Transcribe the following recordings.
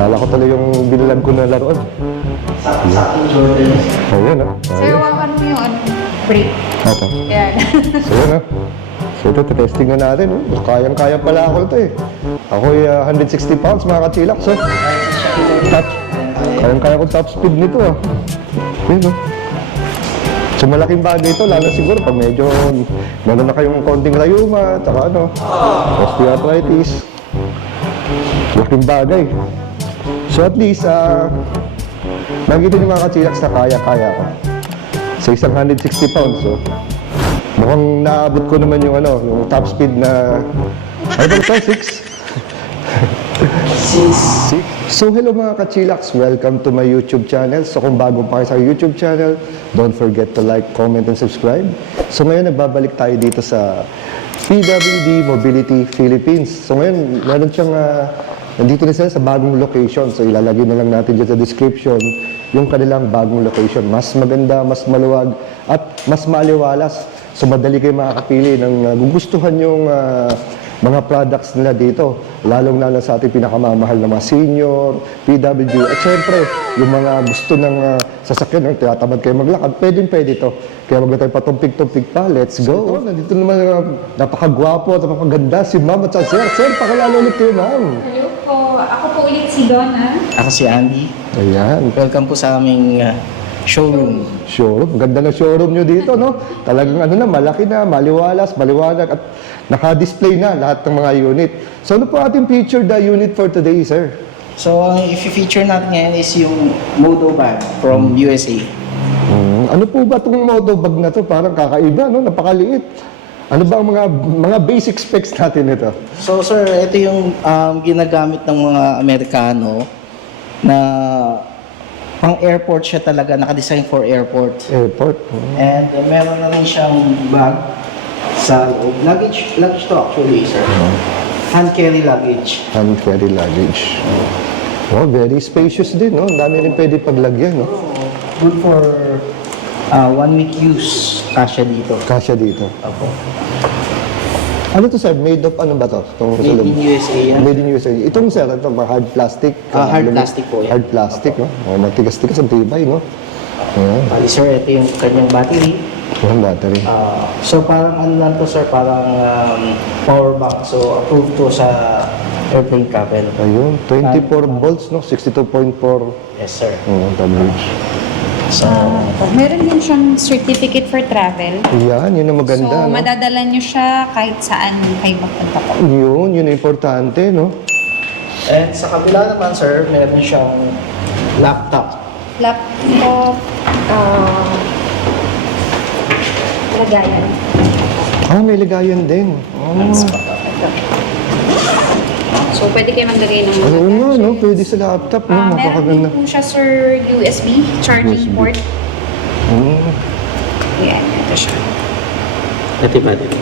Alala ko tuloy yung binilag ko na laruan. Sakto Jordan. Ayun, ah. Sir, wakan mo yung break. Ito. Yan. So, yun, ah. So, ito, testing na natin. Oh. Kayang-kaya pala ako ito, eh. Ako'y 160 pounds, mga kachilak. So, kayang-kaya ko top speed nito, ah. Yun, oh. So, malaking bagay ito, lalo siguro pag medyo meron na kayong konting rayuma, tsaka ano, osteoarthritis. Malaking bagay. So, at least, nakikita niyo mga kachilaks na kaya-kaya ko. Sa isang 160 pounds, so, mukhang naabot ko naman yung ano, yung top speed na, ano ba ito? 6? So hello mga kachilaks, welcome to my YouTube channel. So kung bago pa kayo sa YouTube channel, don't forget to like, comment, and subscribe. So ngayon nagbabalik tayo dito sa PWD Mobility Philippines. So ngayon, meron siyang, nandito na sila sa bagong location. So ilalagay na lang natin dyan sa description yung kanilang bagong location. Mas maganda, mas maluwag, at mas maliwalas. So madali kayo makakapili ng gugustuhan yung mga products nila dito, lalong-lalo sa ating pinakamamahal na mga senior, PWD, at syempre, yung mga gusto ng sasakyan, ng tinatamad kayo maglakad, pwede to. Kaya wag na tayo patumpik-tumpik pa, let's go! So, nandito naman napakagwapo at napakaganda si Ma'am at sa Sir. Sir, pakilala ulit kayo, Ma'am. Hello po. Ako po ulit si Donna. Ako si Andy. Ayan, Welcome po sa aming showroom. showroom. Ganda ng showroom nyo dito, no? Talagang ano na, malaki na, maliwalas, maliwanag, at naka-display na lahat ng mga unit. So ano po ating featured unit for today, sir? So, ang i-feature natin ngayon is yung Modo bag from USA. Ano po ba itong moto bag na to? Parang kakaiba, no? Napakaliit. Ano ba ang mga basic specs natin nito? So, sir, ito yung ginagamit ng mga Amerikano na pang airport siya talaga, nakadesign for airport. Airport. And meron na rin siyang bag sa loob. Luggage to actually, sir. Hand carry luggage. Hand carry luggage. Oh, very spacious din, no? Ang dami rin pwede paglagyan, no? Good for 1 week use. Kasya dito. Kasya dito. Opo. Ano to, sir? Made of ano ba to? Itong sa Made loob? in USA yan. Made in USA. Itong, sir, ito, hard plastic. Hard plastic po yan. Hard plastic, no? Oh, matigas-tigas ang tibay, no? Ayan. Bali, sir, ito yung kanyang battery. Yung battery. So parang ano lang to, sir, parang power bank. So approved to sa airplane travel. Ayun, 24 volts, no? 62.4 Yes, sir. WH. So, Meron din siyang certificate for travel. Yan, yun ang maganda, So, no? madadala nyo siya kahit saan kayo magpunta po. Yun ang importante, no? and sa kabila naman, sir, meron siyang laptop. Laptop, lagayan. May ligayan din. Oh. So, pwede kayo maglagay ng mga Ano no, gadgets. no? Pwede sa laptop, no? Meron Napakaganda. din po siya, sir, USB charging USB. port. Hmm. Yan, ito siya. Ito yung battery.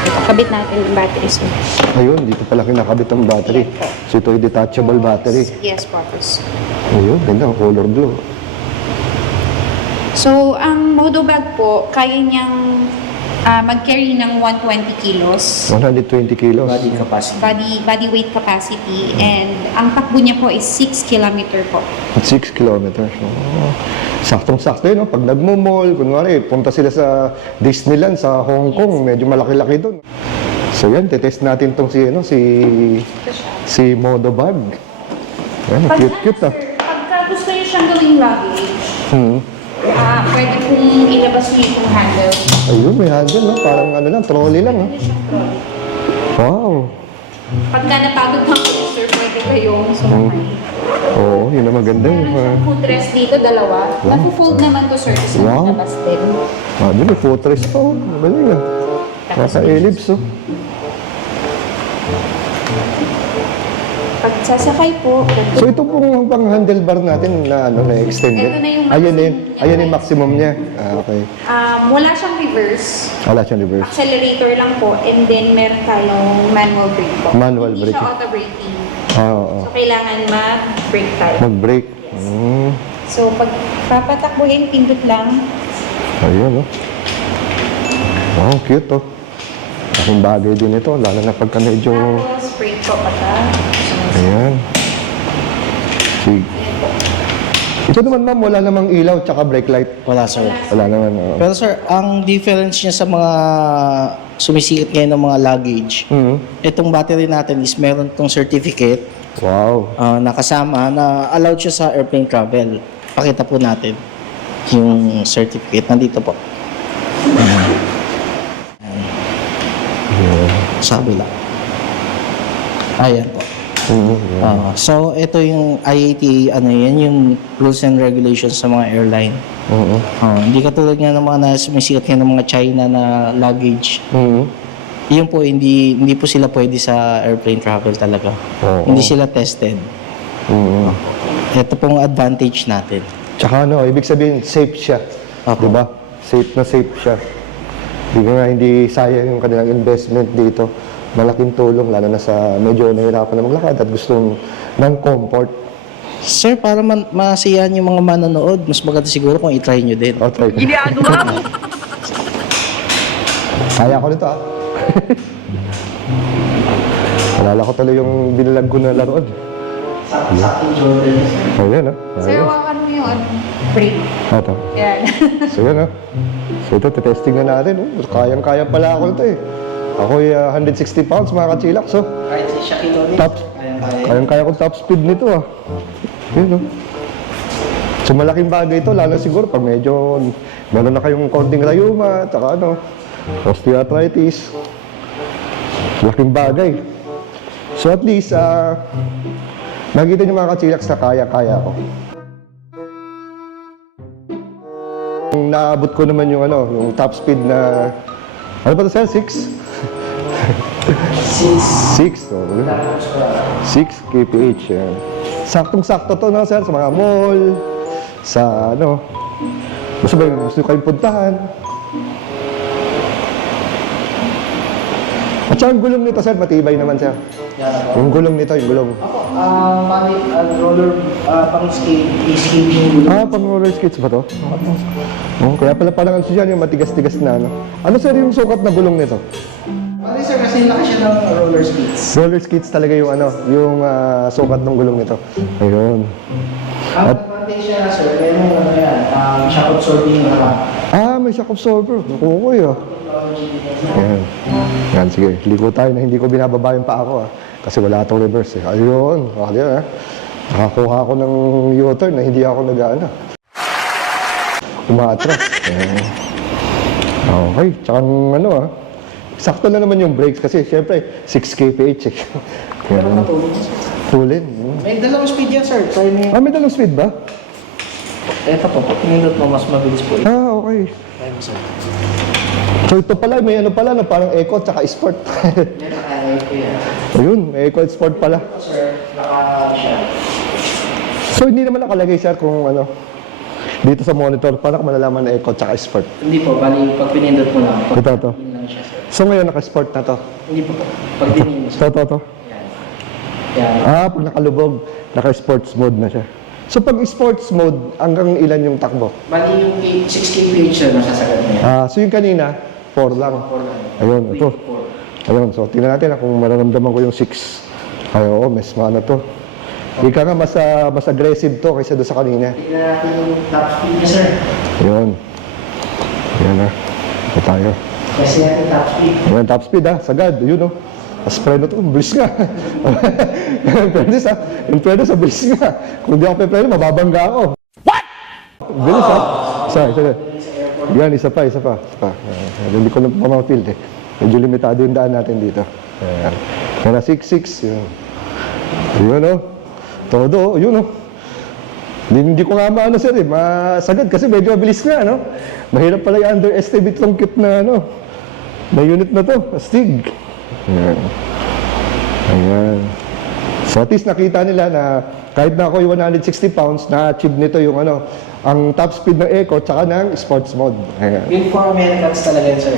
Ito, kabit natin yung battery, sir. Ayun, dito pala kinakabit ang battery. So ito yung detachable battery. Yes, purpose. Ayun, ganda, color blue. So, ang Modo bag po, kaya niyang mag-carry ng 120 kilos. 120 kilos. Body capacity. Body weight capacity. And ang takbo niya po is 6 kilometer po. At 6 kilometers. Oh. Saktong-sakto yun, no? Pag nagmo-mall, kunwari, punta sila sa Disneyland, sa Hong Kong, medyo malaki-laki doon. So yan, tetest natin tong si Modo bag. Yan, cute-cute, ah. Pagka gusto niyo siyang gawing luggage, Hmm. pwede pong ilabas niyo itong handle. Ayun, may handle, no? Parang ano lang, trolley lang, no? Pwede siyang trolley. Wow. Pagka napagod na kayo, sir, pwede kayong sumakay. Oo, yun ang maganda yun. Meron footrest dito, dalawa. Napo-fold naman to, sir, kasi Wow. nabas din. Di may footrest pa, oh. Magaling, ah. Nasa ellipse, oh. Pag sasakay po, So ito pong pang handlebar natin na ano na extended. Ito na yung Ayan maximum niya. Ayan yung maximum niya. Okay. wala siyang reverse. Wala siyang reverse. Accelerator lang po, and then meron tayong manual brake po. Manual Hindi siya braking. auto-braking. Oo. So, kailangan mag-brake tayo. Mag-brake. Yes. So, pag papatakbuhin, pindot lang. Ayun, oh. Wow, cute, oh. Aking bagay din ito, lalo na pagka medyo... Tapos, brake po pata. Ayan. Sige. Ito naman ma'am, wala namang ilaw tsaka brake light. Wala, sir. Wala naman. Pero sir, ang difference niya sa mga sumisikat ngayon ng mga luggage, itong battery natin is meron tong certificate Wow. na kasama na allowed siya sa airplane travel. Pakita po natin yung certificate. Nandito po. Sabi lang. Ayan po. So, ito yung IATA, ano yan, yung rules and regulations sa mga airline. Hindi katulad nga ng mga sumisikat nga ng mga China na luggage. Yun po, hindi po sila pwede sa airplane travel talaga. Hindi sila tested. Ito pong advantage natin. Tsaka ano, ibig sabihin, safe siya. Opo. Diba? Safe na safe siya. Hindi sayang yung kanilang investment dito. Malaking tulong, lalo na sa medyo nahirapan na maglakad at gustong ng comfort. Sir, para masiyahan yung mga manonood, mas maganda siguro kung i-try nyo din. O, try ko. Kaya ko nito Alala ko tuloy yung binilag ko na laruan. Sakto Jordan. Ayan Sir, wakan mo yung brake. Ito. Yan. So yan So ito, testing na natin. Kayang-kaya pala ako nito Ako'y 160 pounds mga kachilak. So, Kahit si Shaquille O'Neal, top, kayang-kaya kong top speed nito Yun So malaking bagay ito, lalo siguro pag medyo meron na kayong konting rayuma, tsaka osteoarthritis. Laking bagay. So at least, nakikita niyo mga kachilaks na kaya-kaya ko. Naabot ko naman yung yung top speed na, ano ba ito sir? 6? 6 kph. Yan. Saktong-sakto to sir, sa mga mall, sa gusto kayong puntahan. At saka yung gulong nito sir, matibay naman sir. Yung gulong nito, yung gulong. roller, pang-skate yung gulong. Pang roller skates ba to? Kaya pala parang siya yung matigas-tigas na Ano sir yung sukat na gulong nito? Mali sir, kasi laki siya ng roller skates. Roller skates talaga yung yung sukat ng gulong nito. Ayun. Ang advantage niya sir, meron yan, shock absorbing na May shock absorber. Nakukuy Ayan. Yan, sige. Liko tayo na hindi ko binababa yung paa ko kasi wala itong reverse Ayun. Ayun Nakakuha ako ng U-turn na hindi ako umaatras. Okay. Tsaka sakto na naman yung brakes kasi syempre 6 kph Pero matulog siya. Tulin. May dalawang speed yan sir. Try mo yung... May dalawang speed ba? Eto po, pag minute mo, mas mabilis po. Okay. Try mo sir. So ito pala, may parang eco tsaka sport. Yan, naka-air ko yan. Ayun, may eco at sport pala. Sir, naka siya. So hindi naman nakalagay sir kung dito sa monitor, paano ko malalaman na eco tsaka sport? Hindi po, bali pag pinindot mo lang. Pag Ito. yun lang siya sir. So ngayon naka-sport na to. Hindi po, pag dinin mo sir. Ito. Yan. Yan. Pag nakalubog, naka-sports mode na siya. So pag sports mode, hanggang ilan yung takbo? Bali yung 6 kph sir, nasasagad na yan. So yung kanina, 4 lang. 4 lang. Ayun, ito. 4. Ayun, so tingnan natin kung mararamdaman ko yung 6. Ay, oo, mas to. Ika nga, mas aggressive to kaysa doon sa kanina. Tignan natin yung top speed niya sir. Ayun. Ayan Ito tayo. Kasi natin top speed. Ayan, top speed sagad. Yun As preno to, bilis nga. In fairness, bilis nga. Kung di ako pe-preno, mababangga ako. What? Bilis Isa. Yan, isa pa. Hindi ko lang pamang-field Medyo limitado yung daan natin dito. Ayan. Kaya 6-6. Yun Todo, yun Hindi ko nga sir masagad kasi medyo mabilis nga Mahirap pala i-underestimate itong kit na na unit na to, astig. Ayan. So at least nakita nila na kahit na ako yung 160 pounds, na-achieve nito yung ang top speed ng eco tsaka ng sports mode. Ayan. Yung for Americans talaga yun sir.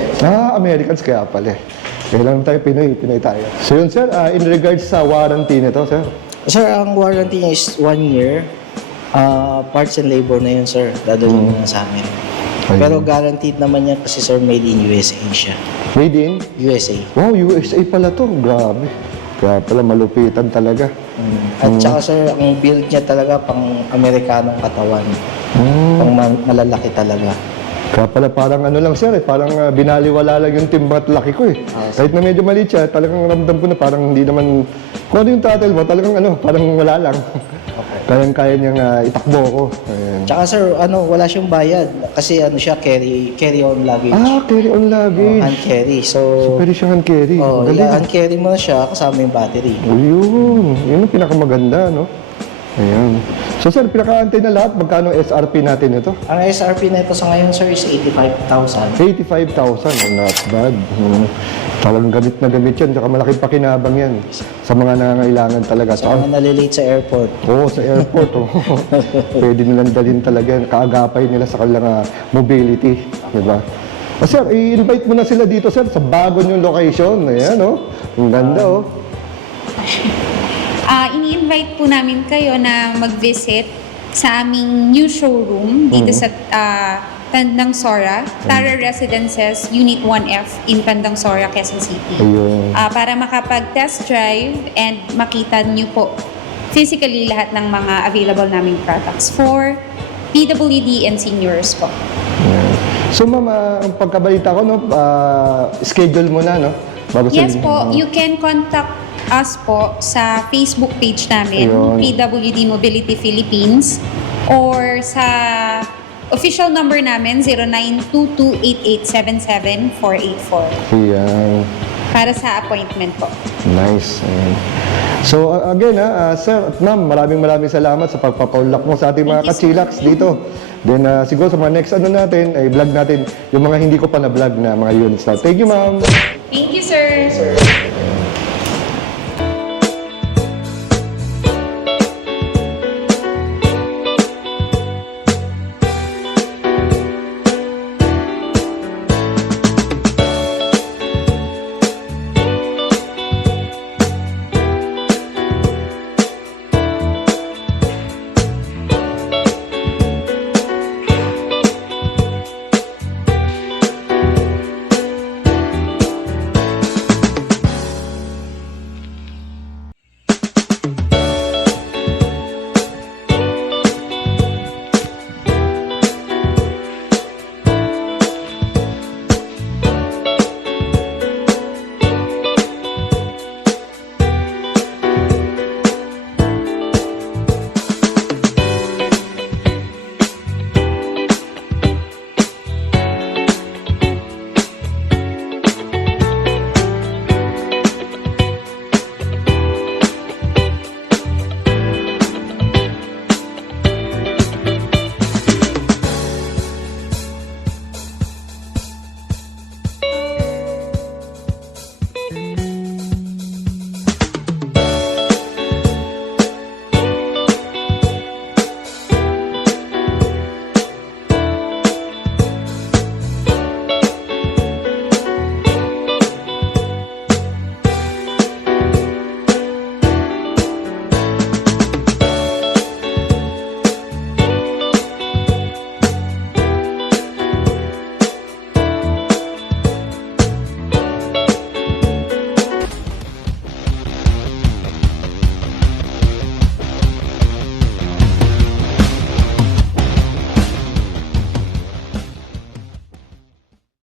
Americans kaya pala Kaya lang tayo Pinoy tayo. So yun sir, in regards sa warranty nito sir? Sir, ang warranty niya is 1 year. Parts and labor na yun sir, dadalhin na sa amin. Ayun. Pero guaranteed naman yan kasi sir, made in USA siya. Made in? USA. Wow, USA pala to. Grabe. Kaya pala malupitan talaga. At saka sir, ang build niya talaga pang Amerikanong katawan. Pang malalaki talaga. Kaya pala parang ano lang sir, parang binaliwala lang yung timba at laki ko eh. Kahit na medyo maliit siya, talagang ramdam ko na parang hindi naman, kung ano yung tatay mo, talagang ano, parang wala lang. Kaya niyang itakbo ko. Ayan. Tsaka sir, wala siyang bayad. Kasi siya, carry-on luggage. Carry on luggage. Hand carry. So, So, pwede siyang hand carry. Magaling. hand carry mo na siya kasama yung battery. Ayun. Yun ang pinakamaganda, no? Ayan. So sir, pinakaantay na lahat, magkano SRP natin ito? Ang SRP na ito sa ngayon sir is 85,000. 85,000, not bad. Talagang gamit na gamit yan, tsaka malaking pakinabang yan sa mga nangangailangan talaga. Sa mga nalilate sa airport. Oo, sa airport. Oh. Pwede nilang dalhin talaga yan, kaagapay nila sa kanilang mobility. Diba? Sir, i-invite mo na sila dito sir sa bago niyong location. Ayan, oh. Ang ganda, oh. Ini-invite po namin kayo na mag-visit sa aming new showroom dito sa Tandang Sora, Tara Residences, Unit 1F in Tandang Sora, Quezon City. Ayun. Para makapag-test drive and makita niyo po physically lahat ng mga available naming products for PWD and seniors po. Ayan. So ma'am, ang pagkabalita ko, no, schedule mo na, no? Bago Yes po, you can contact us po sa Facebook page namin, Ayun. PWD Mobility Philippines, or sa official number namin, 09228877-484, Ayan. para sa appointment po. Nice. Ayan. So again, sir at ma'am, maraming salamat sa pagpapaulak mo sa ating mga Thank you so kachilaks dito. Then siguro sa mga next natin, ay vlog natin yung mga hindi ko pa na-vlog na mga units na. Thank you, ma'am. Thank you, sir.